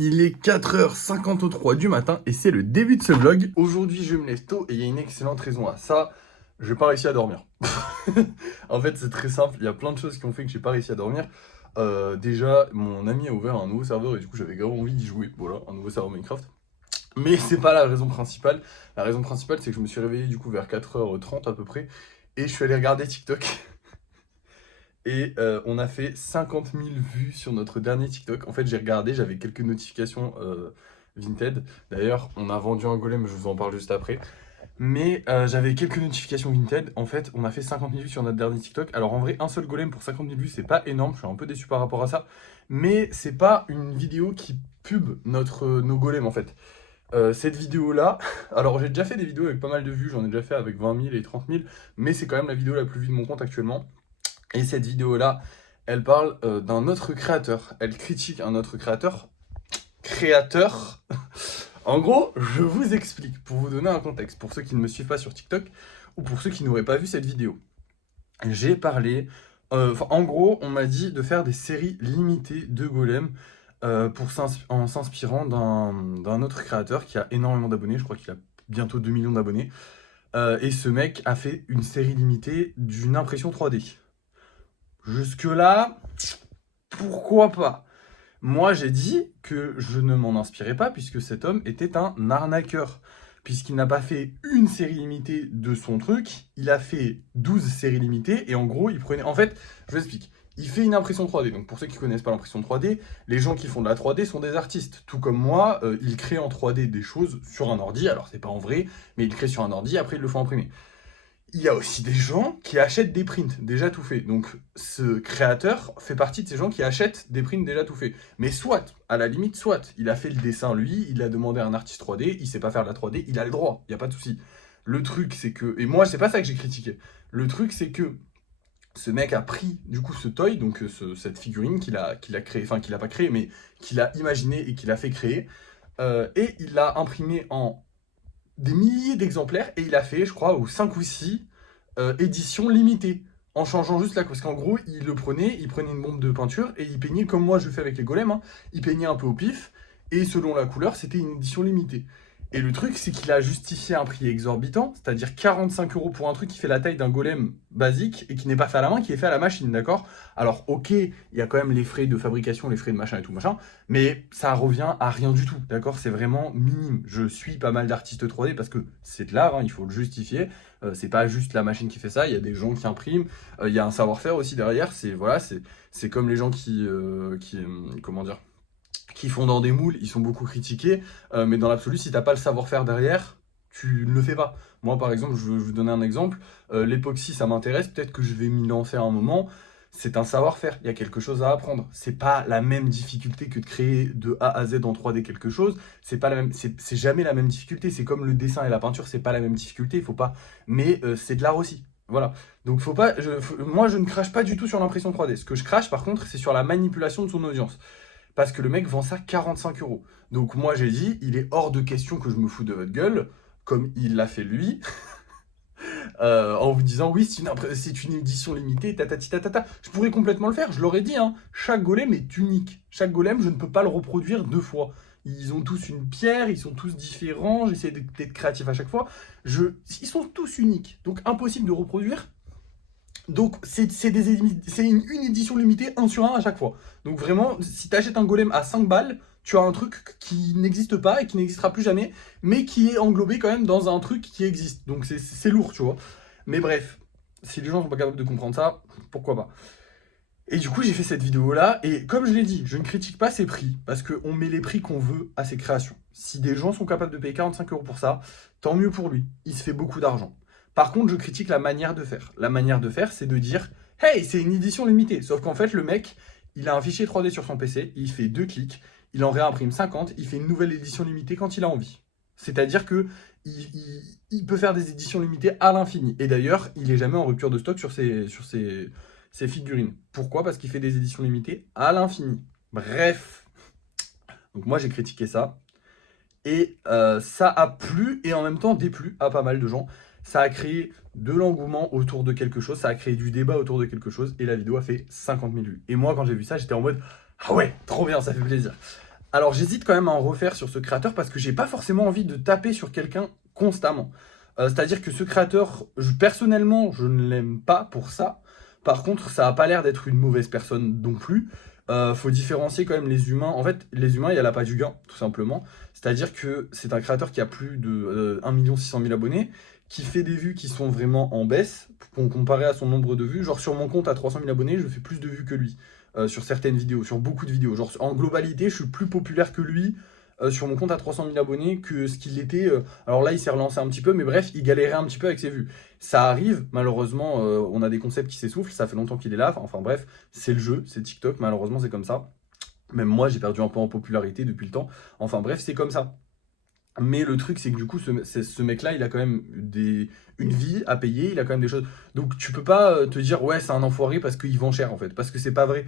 Il est 4h53 du matin et c'est le début de ce vlog. Aujourd'hui, je me lève tôt et il y a une excellente raison à ça. Je n'ai pas réussi à dormir. En fait, c'est très simple. Il y a plein de choses qui ont fait que j'ai pas réussi à dormir. Déjà, mon ami a ouvert un nouveau serveur et du coup, j'avais grave envie d'y jouer. Voilà, un nouveau serveur Minecraft. Mais c'est pas la raison principale. La raison principale, c'est que je me suis réveillé du coup vers 4h30 à peu près et je suis allé regarder TikTok. Et on a fait 50 000 vues sur notre dernier TikTok. En fait, j'ai regardé, j'avais quelques notifications Vinted. D'ailleurs, on a vendu un golem, je vous en parle juste après. Mais j'avais quelques notifications Vinted. En fait, on a fait 50 000 vues sur notre dernier TikTok. Alors en vrai, un seul golem pour 50 000 vues, c'est pas énorme. Je suis un peu déçu par rapport à ça. Mais c'est pas une vidéo qui pub nos golems en fait. Cette vidéo-là, alors j'ai déjà fait des vidéos avec pas mal de vues. J'en ai déjà fait avec 20 000 et 30 000. Mais c'est quand même la vidéo la plus vue de mon compte actuellement. Et cette vidéo-là, elle parle d'un autre créateur. Elle critique un autre créateur. En gros, je vous explique pour vous donner un contexte. Pour ceux qui ne me suivent pas sur TikTok ou pour ceux qui n'auraient pas vu cette vidéo. J'ai parlé... en gros, on m'a dit de faire des séries limitées de golems en s'inspirant d'un autre créateur qui a énormément d'abonnés. Je crois qu'il a bientôt 2 millions d'abonnés. Et ce mec a fait une série limitée d'une impression 3D. Jusque-là, pourquoi pas? Moi, j'ai dit que je ne m'en inspirais pas puisque cet homme était un arnaqueur. Puisqu'il n'a pas fait une série limitée de son truc, il a fait 12 séries limitées et en gros, il prenait... En fait, je vous explique. Il fait une impression 3D. Donc pour ceux qui ne connaissent pas l'impression 3D, les gens qui font de la 3D sont des artistes. Tout comme moi, ils créent en 3D des choses sur un ordi. Alors c'est pas en vrai, mais ils créent sur un ordi, après ils le font imprimer. Il y a aussi des gens qui achètent des prints déjà tout faits. Donc ce créateur fait partie de ces gens qui achètent des prints déjà tout faits. Mais soit, à la limite, soit, il a fait le dessin lui, il a demandé à un artiste 3D, il sait pas faire de la 3D, il a le droit, il n'y a pas de souci. Le truc c'est que, et moi c'est pas ça que j'ai critiqué, le truc c'est que ce mec a pris du coup ce toy, donc cette figurine qu'il a créé, enfin qu'il a pas créé, mais qu'il a imaginé et qu'il a fait créer, et il l'a imprimé en des milliers d'exemplaires et il a fait, je crois, 5 ou 6 éditions limitées. En changeant juste la... Parce qu'en gros, il prenait une bombe de peinture et il peignait comme moi je fais avec les golems. Hein. Il peignait un peu au pif et selon la couleur, c'était une édition limitée. Et le truc, c'est qu'il a justifié un prix exorbitant, c'est-à-dire 45 € pour un truc qui fait la taille d'un golem basique et qui n'est pas fait à la main, qui est fait à la machine, d'accord? Alors, ok, il y a quand même les frais de fabrication, les frais de machin et tout machin, mais ça revient à rien du tout, d'accord? C'est vraiment minime. Je suis pas mal d'artistes 3D parce que c'est de l'art, hein, il faut le justifier. C'est pas juste la machine qui fait ça, il y a des gens qui impriment, il y a un savoir-faire aussi derrière. C'est voilà, c'est comme les gens comment dire, qui font dans des moules, ils sont beaucoup critiqués, mais dans l'absolu, si t'as pas le savoir-faire derrière, tu ne le fais pas. Moi, par exemple, je vais vous donner un exemple. L'époxy, ça m'intéresse, peut-être que je vais m'y lancer à un moment. C'est un savoir-faire, il y a quelque chose à apprendre. C'est pas la même difficulté que de créer de A à Z en 3D quelque chose. C'est pas la même, c'est jamais la même difficulté. C'est comme le dessin et la peinture, c'est pas la même difficulté. Il faut pas, mais c'est de l'art aussi. Voilà. Donc faut pas. Moi, je ne crache pas du tout sur l'impression 3D. Ce que je crache, par contre, c'est sur la manipulation de son audience. Parce que le mec vend ça 45 €. Donc moi j'ai dit, il est hors de question que je me fous de votre gueule, comme il l'a fait lui, en vous disant oui c'est une édition limitée, tatati tatata. Je pourrais complètement le faire, je l'aurais dit, hein. Chaque golem est unique. Chaque golem, je ne peux pas le reproduire 2 fois. Ils ont tous une pierre, ils sont tous différents, j'essaie d'être créatif à chaque fois. Ils sont tous uniques, donc impossible de reproduire. Donc c'est une édition limitée 1 sur 1 à chaque fois. Donc vraiment, si tu achètes un golem à 5 balles, tu as un truc qui n'existe pas et qui n'existera plus jamais, mais qui est englobé quand même dans un truc qui existe. Donc c'est lourd, tu vois. Mais bref, si les gens sont pas capables de comprendre ça, pourquoi pas. Et du coup, j'ai fait cette vidéo-là, et comme je l'ai dit, je ne critique pas ces prix, parce qu'on met les prix qu'on veut à ces créations. Si des gens sont capables de payer 45 € pour ça, tant mieux pour lui, il se fait beaucoup d'argent. Par contre, je critique la manière de faire. La manière de faire, c'est de dire « Hey, c'est une édition limitée !» Sauf qu'en fait, le mec, il a un fichier 3D sur son PC, il fait 2 clics, il en réimprime 50, il fait une nouvelle édition limitée quand il a envie. C'est-à-dire que il peut faire des éditions limitées à l'infini. Et d'ailleurs, il n'est jamais en rupture de stock sur ses figurines. Pourquoi? Parce qu'il fait des éditions limitées à l'infini. Bref. Donc moi, j'ai critiqué ça. Et ça a plu et en même temps déplu à pas mal de gens. Ça a créé de l'engouement autour de quelque chose, ça a créé du débat autour de quelque chose, et la vidéo a fait 50 000 vues. Et moi, quand j'ai vu ça, j'étais en mode « Ah ouais, trop bien, ça fait plaisir !» Alors j'hésite quand même à en refaire sur ce créateur parce que j'ai pas forcément envie de taper sur quelqu'un constamment. C'est-à-dire que ce créateur, personnellement, je ne l'aime pas pour ça. Par contre, ça a pas l'air d'être une mauvaise personne non plus. Faut différencier quand même les humains. En fait, les humains, il n'y a la pas du gain, tout simplement. C'est-à-dire que c'est un créateur qui a plus de 1 600 000 abonnés, qui fait des vues qui sont vraiment en baisse, comparé à son nombre de vues. Genre sur mon compte à 300 000 abonnés, je fais plus de vues que lui. Sur certaines vidéos, sur beaucoup de vidéos. Genre en globalité, je suis plus populaire que lui sur mon compte à 300 000 abonnés que ce qu'il était. Alors là, il s'est relancé un petit peu, mais bref, il galérait un petit peu avec ses vues. Ça arrive, malheureusement, on a des concepts qui s'essoufflent, ça fait longtemps qu'il est là. Enfin bref, c'est le jeu, c'est TikTok, malheureusement, c'est comme ça. Même moi, j'ai perdu un peu en popularité depuis le temps. Enfin bref, c'est comme ça. Mais le truc, c'est que du coup, ce mec-là, il a quand même une vie à payer, il a quand même des choses. Donc, tu peux pas te dire, ouais, c'est un enfoiré parce qu'il vend cher, en fait. Parce que c'est pas vrai.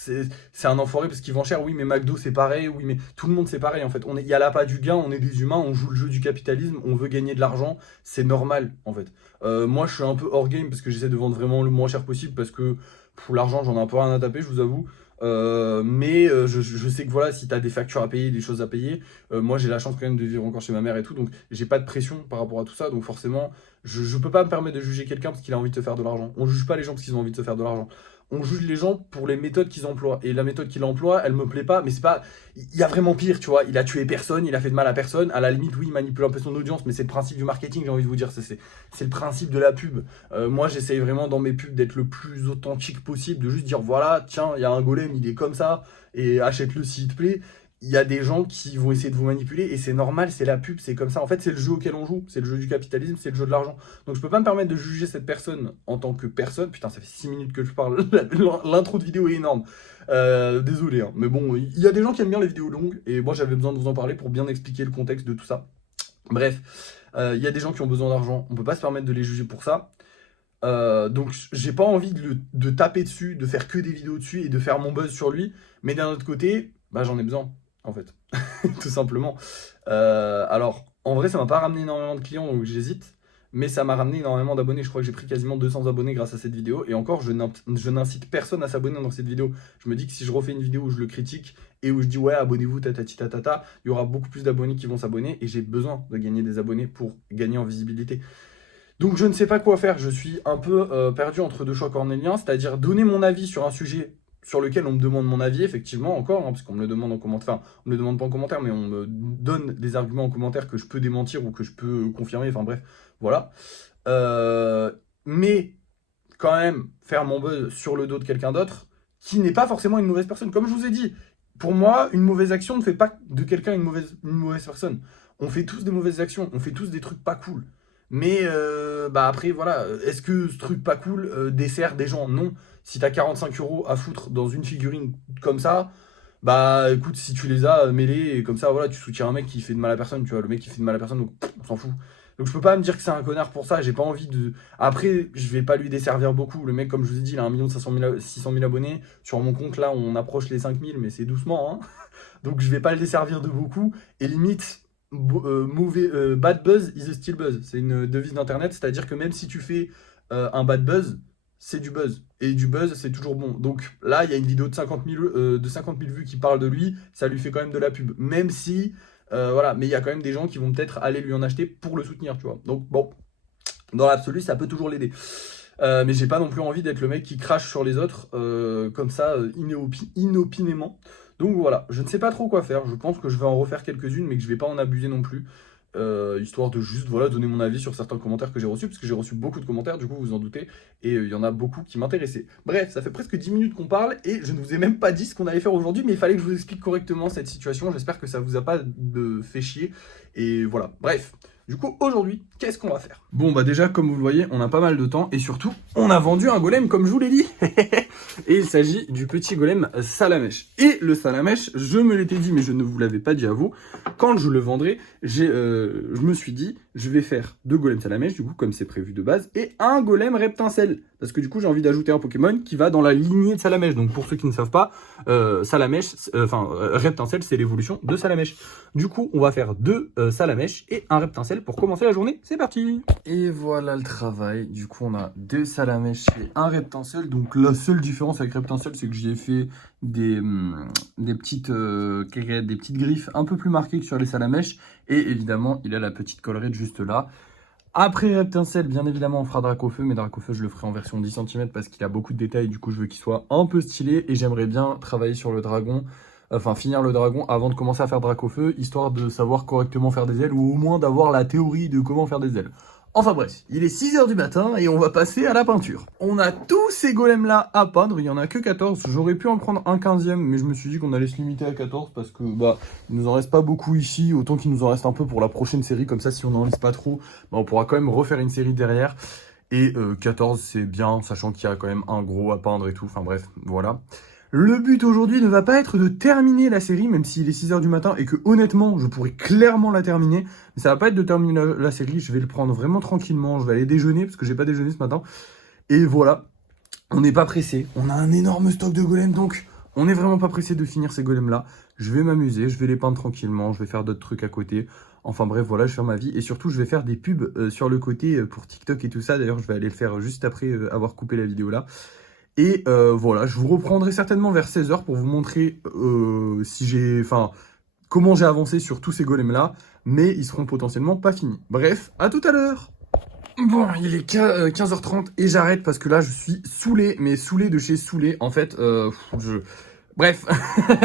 C'est un enfoiré parce qu'il vend cher, oui, mais McDo, c'est pareil, oui, mais tout le monde, c'est pareil, en fait. Il y a là pas du gain, on est des humains, on joue le jeu du capitalisme, on veut gagner de l'argent, c'est normal, en fait. Moi, je suis un peu hors game parce que j'essaie de vendre vraiment le moins cher possible parce que pour l'argent, j'en ai un peu rien à taper, je vous avoue. Mais je sais que voilà, si tu as des factures à payer, des choses à payer, moi j'ai la chance quand même de vivre encore chez ma mère et tout, donc j'ai pas de pression par rapport à tout ça, donc forcément je peux pas me permettre de juger quelqu'un parce qu'il a envie de se faire de l'argent. On juge pas les gens parce qu'ils ont envie de se faire de l'argent. On juge les gens pour les méthodes qu'ils emploient. Et la méthode qu'il emploie, elle me plaît pas, mais c'est pas. Il y a vraiment pire, tu vois. Il a tué personne, il a fait de mal à personne. À la limite, oui, il manipule un peu son audience, mais c'est le principe du marketing, j'ai envie de vous dire. C'est le principe de la pub. Moi, j'essaye vraiment dans mes pubs d'être le plus authentique possible, de juste dire voilà, tiens, il y a un golem, il est comme ça, et achète-le s'il te plaît. Il y a des gens qui vont essayer de vous manipuler et c'est normal, c'est la pub, c'est comme ça. En fait, c'est le jeu auquel on joue, c'est le jeu du capitalisme, c'est le jeu de l'argent. Donc je peux pas me permettre de juger cette personne en tant que personne. Putain, ça fait 6 minutes que je parle, l'intro de vidéo est énorme. Désolé, hein. Mais bon, il y a des gens qui aiment bien les vidéos longues et moi j'avais besoin de vous en parler pour bien expliquer le contexte de tout ça. Bref, il y a des gens qui ont besoin d'argent, on peut pas se permettre de les juger pour ça. Donc j'ai pas envie de taper dessus, de faire que des vidéos dessus et de faire mon buzz sur lui. Mais d'un autre côté, bah j'en ai besoin, en fait. Tout simplement. Alors, en vrai, ça m'a pas ramené énormément de clients, donc j'hésite. Mais ça m'a ramené énormément d'abonnés. Je crois que j'ai pris quasiment 200 abonnés grâce à cette vidéo. Et encore, je n'incite personne à s'abonner dans cette vidéo. Je me dis que si je refais une vidéo où je le critique et où je dis ouais, abonnez-vous, tatati tatata, il y aura beaucoup plus d'abonnés qui vont s'abonner. Et j'ai besoin de gagner des abonnés pour gagner en visibilité. Donc je ne sais pas quoi faire, je suis un peu perdu entre deux choix cornéliens, c'est-à-dire donner mon avis sur un sujet sur lequel on me demande mon avis, effectivement, encore, hein, parce qu'on me le demande en commentaire, enfin, on me le demande pas en commentaire, mais on me donne des arguments en commentaire que je peux démentir ou que je peux confirmer, enfin bref, voilà. Mais quand même, faire mon buzz sur le dos de quelqu'un d'autre, qui n'est pas forcément une mauvaise personne. Comme je vous ai dit, pour moi, une mauvaise action ne fait pas de quelqu'un une mauvaise personne. On fait tous des mauvaises actions, on fait tous des trucs pas cool. Mais bah après, voilà, est-ce que ce truc pas cool dessert des gens? Non. Si t'as 45 € à foutre dans une figurine comme ça, bah écoute, si tu les as mêlés, et comme ça, voilà, tu soutiens un mec qui fait de mal à personne, tu vois, le mec qui fait de mal à personne, donc on s'en fout. Donc je peux pas me dire que c'est un connard pour ça, j'ai pas envie de. Après, je vais pas lui desservir beaucoup. Le mec, comme je vous ai dit, il a 1 600 000 abonnés. Sur mon compte, là, on approche les 5 000, mais c'est doucement, hein. Donc je vais pas le desservir de beaucoup. Et limite, bad buzz is a still buzz. C'est une devise d'internet, c'est-à-dire que même si tu fais un bad buzz, c'est du buzz. Et du buzz, c'est toujours bon. Donc là, il y a une vidéo de 50 000 vues qui parle de lui, ça lui fait quand même de la pub. Même si, voilà, mais il y a quand même des gens qui vont peut-être aller lui en acheter pour le soutenir, tu vois. Donc bon, dans l'absolu, ça peut toujours l'aider. Mais j'ai pas non plus envie d'être le mec qui crache sur les autres comme ça, inopinément. Donc voilà, je ne sais pas trop quoi faire. Je pense que je vais en refaire quelques-unes, mais que je vais pas en abuser non plus. Histoire de juste voilà, donner mon avis sur certains commentaires que j'ai reçus, parce que j'ai reçu beaucoup de commentaires, du coup vous en doutez, et il y en a beaucoup qui m'intéressaient. Bref, ça fait presque 10 minutes qu'on parle, et je ne vous ai même pas dit ce qu'on allait faire aujourd'hui, mais il fallait que je vous explique correctement cette situation. J'espère que ça vous a pas fait chier, et voilà. Bref. Du coup, aujourd'hui, qu'est-ce qu'on va faire? Bon, bah déjà, comme vous le voyez, on a pas mal de temps, et surtout, on a vendu un golem, comme je vous l'ai dit. Et il s'agit du petit golem Salamèche. Et le Salamèche, je me l'étais dit, mais je ne vous l'avais pas dit à vous, quand je le vendrai, je me suis dit, je vais faire 2 golems Salamèche, du coup, comme c'est prévu de base, et un golem Reptincelle. Parce que du coup, j'ai envie d'ajouter un Pokémon qui va dans la lignée de Salamèche. Donc, pour ceux qui ne savent pas, Salamèche, Reptincelle, c'est l'évolution de Salamèche. Du coup, on va faire 2 Salamèche et un Reptincelle pour commencer la journée. C'est parti! Et voilà le travail. Du coup, on a 2 Salamèche et un Reptincelle. Donc, la seule différence différence avec Reptincelle, c'est que j'y ai fait des petites griffes un peu plus marquées que sur les salamèches. Et évidemment, il a la petite collerette juste là. Après Reptincelle, bien évidemment, on fera Dracofeu, mais Dracofeu, je le ferai en version 10 cm parce qu'il a beaucoup de détails. Du coup, je veux qu'il soit un peu stylé et j'aimerais bien travailler sur le dragon, enfin finir le dragon avant de commencer à faire Dracofeu, histoire de savoir correctement faire des ailes ou au moins d'avoir la théorie de comment faire des ailes. Enfin bref, il est 6 h du matin et on va passer à la peinture. On a tous ces golems là à peindre, il n'y en a que 14. J'aurais pu en prendre un 15e, mais je me suis dit qu'on allait se limiter à 14 parce que bah il nous en reste pas beaucoup ici, autant qu'il nous en reste un peu pour la prochaine série, comme ça si on n'en lise pas trop, bah, on pourra quand même refaire une série derrière. Et 14 c'est bien, sachant qu'il y a quand même un gros à peindre et tout, enfin bref, voilà. Le but aujourd'hui ne va pas être de terminer la série, même s'il est 6 h du matin et que honnêtement, je pourrais clairement la terminer. Mais ça va pas être de terminer la série, je vais le prendre vraiment tranquillement. Je vais aller déjeuner parce que j'ai pas déjeuné ce matin. Et voilà, on n'est pas pressé. On a un énorme stock de golems, donc on n'est vraiment pas pressé de finir ces golems-là. Je vais m'amuser, je vais les peindre tranquillement, je vais faire d'autres trucs à côté. Enfin bref, voilà, je vais faire ma vie. Et surtout, je vais faire des pubs sur le côté pour TikTok et tout ça. D'ailleurs, je vais aller le faire juste après avoir coupé la vidéo là. Et voilà, je vous reprendrai certainement vers 16 h pour vous montrer comment j'ai avancé sur tous ces golems là, mais ils seront potentiellement pas finis. Bref, à tout à l'heure. Bon, il est 15 h 30 et j'arrête parce que là je suis saoulé, mais saoulé de chez saoulé. En fait, bref,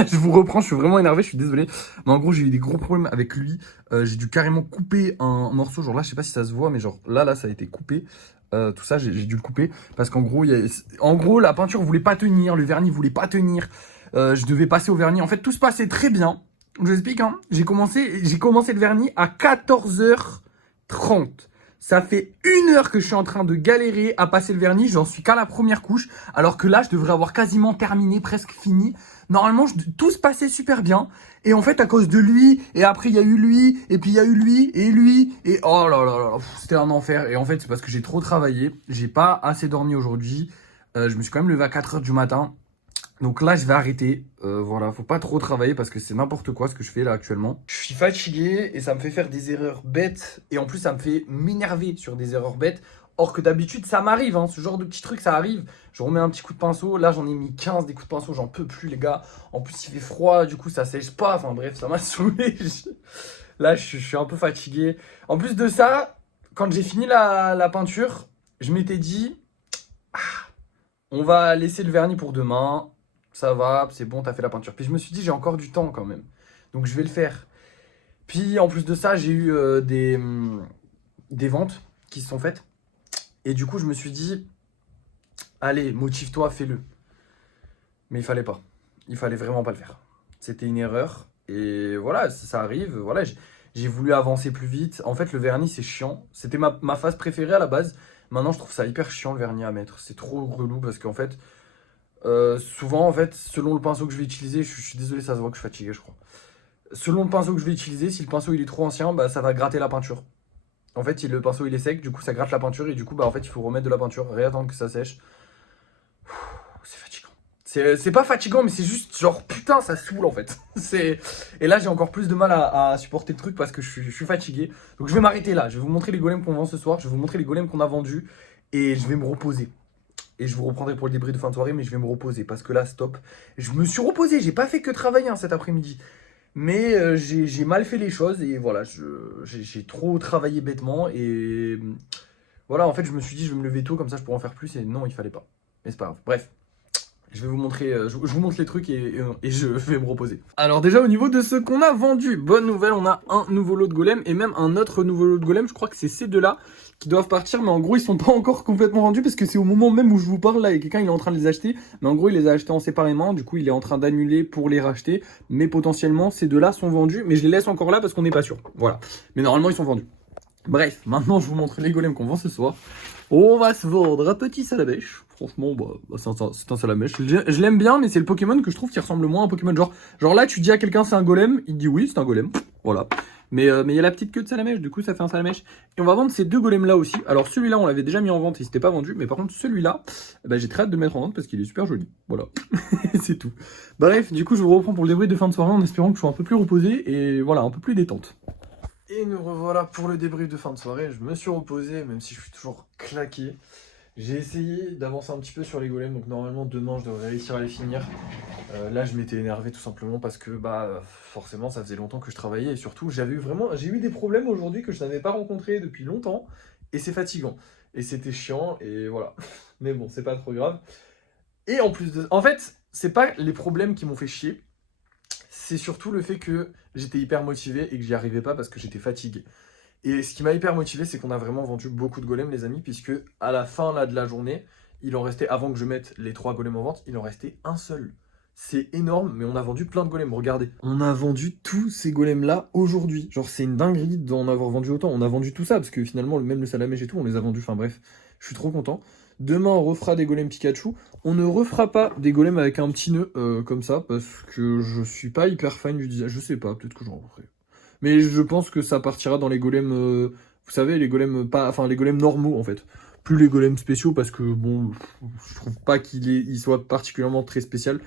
je vous reprends, je suis vraiment énervé, je suis désolé. Mais en gros, j'ai eu des gros problèmes avec lui. J'ai dû carrément couper un morceau. Genre là, je sais pas si ça se voit, mais genre là, ça a été coupé. Tout ça, j'ai dû le couper. Parce qu'en gros, la peinture voulait pas tenir, le vernis voulait pas tenir. Je devais passer au vernis. En fait, tout se passait très bien. Je vous explique, hein. J'ai commencé le vernis à 14 h 30. Ça fait 1 heure que je suis en train de galérer à passer le vernis. J'en suis qu'à la première couche. Alors que là, je devrais avoir quasiment terminé, presque fini. Normalement, tout se passait super bien. Et en fait, à cause de lui, et après, il y a eu lui, et puis il y a eu lui, et oh là là là, c'était un enfer. Et en fait, c'est parce que j'ai trop travaillé. J'ai pas assez dormi aujourd'hui. Je me suis quand même levé à 4 h du matin. Donc là, je vais arrêter. Voilà, faut pas trop travailler parce que c'est n'importe quoi ce que je fais là actuellement. Je suis fatigué et ça me fait faire des erreurs bêtes. Et en plus, ça me fait m'énerver sur des erreurs bêtes. Or que d'habitude, ça m'arrive. Hein, ce genre de petits trucs, ça arrive. Je remets un petit coup de pinceau. Là, j'en ai mis 15 des coups de pinceau. J'en peux plus, les gars. En plus, il fait froid. Du coup, ça sèche pas. Enfin bref, ça m'a saoulé. Là, je suis un peu fatigué. En plus de ça, quand j'ai fini la peinture, je m'étais dit, on va laisser le vernis pour demain. Ça va, c'est bon, t'as fait la peinture. Puis je me suis dit, j'ai encore du temps quand même. Donc je vais le faire. Puis en plus de ça, j'ai eu des ventes qui se sont faites. Et du coup, je me suis dit, allez, motive-toi, fais-le. Mais il fallait pas. Il fallait vraiment pas le faire. C'était une erreur. Et voilà, ça arrive. Voilà, j'ai voulu avancer plus vite. En fait, le vernis, c'est chiant. C'était ma phase préférée à la base. Maintenant, je trouve ça hyper chiant le vernis à mettre. C'est trop relou parce qu'en fait... souvent, en fait, selon le pinceau que je vais utiliser, je suis désolé, ça se voit que je suis fatigué, je crois. Selon le pinceau que je vais utiliser, si le pinceau il est trop ancien, bah ça va gratter la peinture. En fait, si le pinceau il est sec, du coup ça gratte la peinture et du coup bah en fait il faut remettre de la peinture, réattendre que ça sèche. C'est fatigant. C'est pas fatigant, mais c'est juste genre putain ça saoule en fait. Et là j'ai encore plus de mal à supporter le truc parce que je suis fatigué. Donc je vais m'arrêter là. Je vais vous montrer les golems qu'on vend ce soir. Je vais vous montrer les golems qu'on a vendus et je vais me reposer. Et je vous reprendrai pour le débrief de fin de soirée, mais je vais me reposer parce que là, stop. Je me suis reposé, j'ai pas fait que travailler hein, cet après-midi. Mais j'ai mal fait les choses et voilà, j'ai trop travaillé bêtement. Et voilà, en fait, je me suis dit, je vais me lever tôt, comme ça je pourrais en faire plus. Et non, il fallait pas. Mais c'est pas grave. Bref. Je vais vous montrer, je vous montre les trucs et je vais me reposer. Alors déjà au niveau de ce qu'on a vendu, bonne nouvelle, on a un nouveau lot de golem et même un autre nouveau lot de golem. Je crois que c'est ces deux-là qui doivent partir, mais en gros ils sont pas encore complètement vendus parce que c'est au moment même où je vous parle là et quelqu'un il est en train de les acheter. Mais en gros il les a achetés en séparément, du coup il est en train d'annuler pour les racheter. Mais potentiellement ces deux-là sont vendus, mais je les laisse encore là parce qu'on n'est pas sûr. Voilà, mais normalement ils sont vendus. Bref, maintenant je vous montre les golems qu'on vend ce soir. On va se vendre un petit salamèche. Franchement, c'est un salamèche. Je l'aime bien, mais c'est le Pokémon que je trouve qui ressemble moins à un Pokémon. Genre là, tu dis à quelqu'un c'est un golem, il dit oui, c'est un golem. Voilà. Mais il y a la petite queue de salamèche, du coup ça fait un salamèche. Et on va vendre ces deux golems là aussi. Alors celui-là, on l'avait déjà mis en vente, il s'était pas vendu. Mais par contre, celui-là, j'ai très hâte de le mettre en vente parce qu'il est super joli. Voilà. C'est tout. Bref, du coup, je vous reprends pour le débrief de fin de soirée en espérant que je sois un peu plus reposé et voilà, un peu plus détente. Et nous revoilà pour le débrief de fin de soirée. Je me suis reposé, même si je suis toujours claqué. J'ai essayé d'avancer un petit peu sur les golems, donc normalement demain je devrais réussir à les finir. Là je m'étais énervé tout simplement parce que bah forcément ça faisait longtemps que je travaillais et surtout j'ai eu des problèmes aujourd'hui que je n'avais pas rencontrés depuis longtemps et c'est fatigant. Et c'était chiant et voilà. Mais bon, c'est pas trop grave. Et en plus de... En fait, c'est pas les problèmes qui m'ont fait chier, c'est surtout le fait que j'étais hyper motivé et que j'y arrivais pas parce que j'étais fatigué. Et ce qui m'a hyper motivé, c'est qu'on a vraiment vendu beaucoup de golems, les amis, puisque à la fin là, de la journée, il en restait, avant que je mette les 3 golems en vente, il en restait un seul. C'est énorme, mais on a vendu plein de golems, regardez. On a vendu tous ces golems-là aujourd'hui. Genre, c'est une dinguerie d'en avoir vendu autant. On a vendu tout ça, parce que finalement, même le salamèche et tout, on les a vendus. Enfin bref, je suis trop content. Demain, on refera des golems Pikachu. On ne refera pas des golems avec un petit nœud comme ça, parce que je suis pas hyper fan du design. Je sais pas, peut-être que j'en referai. Mais je pense que ça partira dans les golems, vous savez, les golems pas, enfin les golems normaux en fait. Plus les golems spéciaux parce que bon, je trouve pas il soit particulièrement très spécial.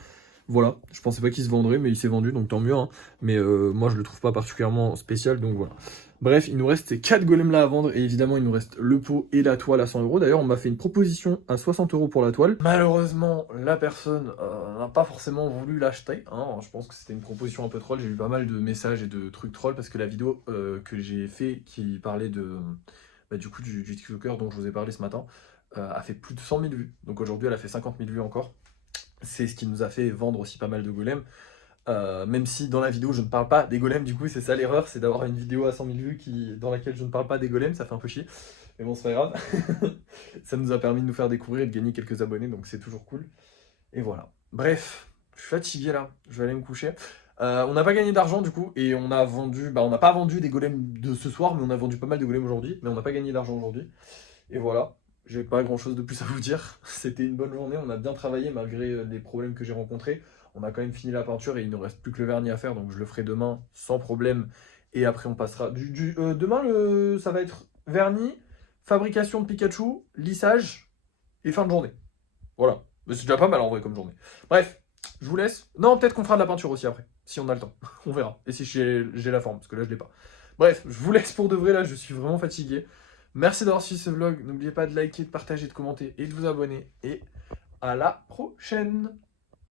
Voilà, je pensais pas qu'il se vendrait, mais il s'est vendu, donc tant mieux. Hein. Mais moi, je le trouve pas particulièrement spécial, donc voilà. Bref, il nous reste ces 4 golems là à vendre, et évidemment, il nous reste le pot et la toile à 100 euros. D'ailleurs, on m'a fait une proposition à 60 euros pour la toile. Malheureusement, la personne n'a pas forcément voulu l'acheter. Hein. Je pense que c'était une proposition un peu troll. J'ai eu pas mal de messages et de trucs troll parce que la vidéo que j'ai fait qui parlait de du coup du TikToker dont je vous ai parlé ce matin a fait plus de 100 000 vues. Donc aujourd'hui, elle a fait 50 000 vues encore. C'est ce qui nous a fait vendre aussi pas mal de golems. Même si dans la vidéo je ne parle pas des golems, du coup c'est ça l'erreur, c'est d'avoir une vidéo à 100 000 vues dans laquelle je ne parle pas des golems, ça fait un peu chier. Mais bon, c'est pas grave. Ça nous a permis de nous faire découvrir et de gagner quelques abonnés, donc c'est toujours cool. Et voilà. Bref, je suis fatigué là, je vais aller me coucher. On n'a pas gagné d'argent du coup, et on a vendu, on n'a pas vendu des golems de ce soir, mais on a vendu pas mal de golems aujourd'hui, mais on n'a pas gagné d'argent aujourd'hui. Et voilà, j'ai pas grand chose de plus à vous dire. C'était une bonne journée, on a bien travaillé malgré les problèmes que j'ai rencontrés. On a quand même fini la peinture et il ne reste plus que le vernis à faire, donc je le ferai demain sans problème. Et après on passera... demain, ça va être vernis, fabrication de Pikachu, lissage et fin de journée. Voilà, mais c'est déjà pas mal en vrai comme journée. Bref, je vous laisse. Non, peut-être qu'on fera de la peinture aussi après, si on a le temps. On verra. Et si j'ai la forme, parce que là je l'ai pas. Bref, je vous laisse pour de vrai, là je suis vraiment fatigué. Merci d'avoir suivi ce vlog. N'oubliez pas de liker, de partager, de commenter et de vous abonner. Et à la prochaine!